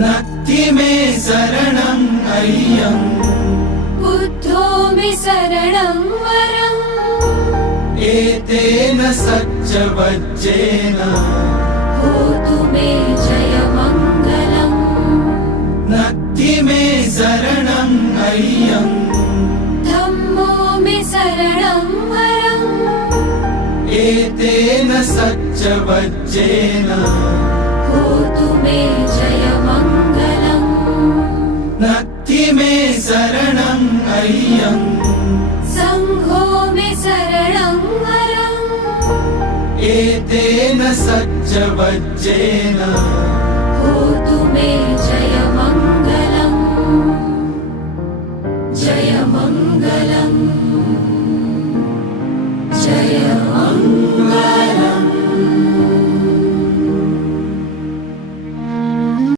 नत्ति मे शरणम् अय्यम् बुद्धो मे शरणं वरम् एतेन सच्चवज्जेन होतु मे जयमङ्गलम् नत्ति मे शरणम् अय्यम् धम्मो मे शरणं वरम् एतेन सच्चवज्जेन होतु मे जयमङ्गलम् नत्ति मे शरणम् अय्यम् सङ्घो मे शरणं वरम् एतेन सच्चवज्जेन